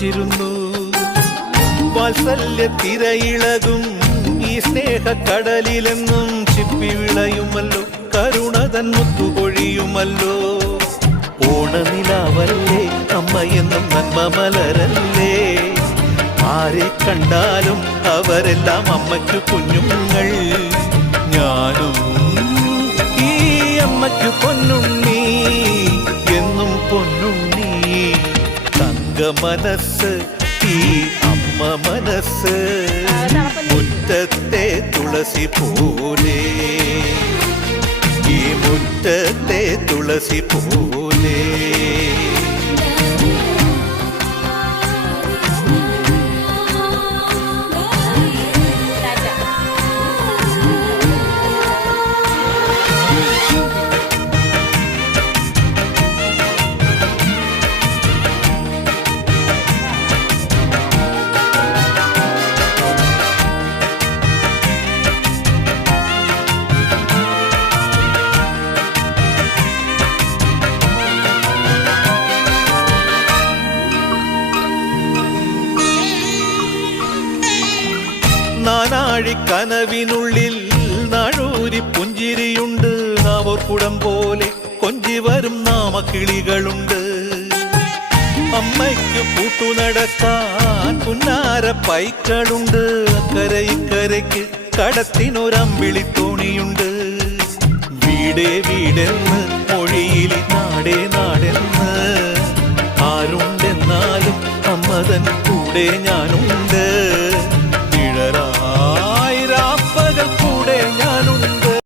ിരുന്നു വാത്സല്യ തിരയിളകും ഈ സ്നേഹക്കടലിലെന്നും ചിപ്പി വിളയുമല്ലോ കരുണതൻ മുത്തുപൊഴിയുമല്ലോ. ഓണനിലാവല്ലേ അമ്മയെന്നും നന്മ മലരല്ലേ, ആരെ കണ്ടാലും അവരെല്ലാം അമ്മയ്ക്കു കുഞ്ഞുങ്ങൾ. ഞാനും ഈ അമ്മയ്ക്കു പൊന്നുണ്ണി, എന്നും പൊന്നുണ്ണി. മനസ്സ് ഈ അമ്മ മനസ്സ് മുറ്റത്തെ തുളസി പോലെ, ഈ മുറ്റത്തെ തുളസി പോലെ. നാനാഴിക്കനവിനുള്ളിൽ നാഴൂരി പുഞ്ചിരിയുണ്ട്, നാവോർക്കുടം പോലെ കൊഞ്ചി വരും നാമക്കിളികളുണ്ട്. അമ്മയ്ക്ക് കൂട്ടുനടക്കാൻ പുന്നാര പൈക്കളുണ്ട്, അക്കരെ ഇക്കരയ്ക്ക് കടത്തിനൊരമ്പിളിത്തോണിയുണ്ട്. വീടേ വീടെന്ന് മൊഴിയിലി നാടേ നാടെന്ന് ആരുണ്ടെന്നാലും അമ്മതൻ കൂടെ ഞാനുണ്ട്.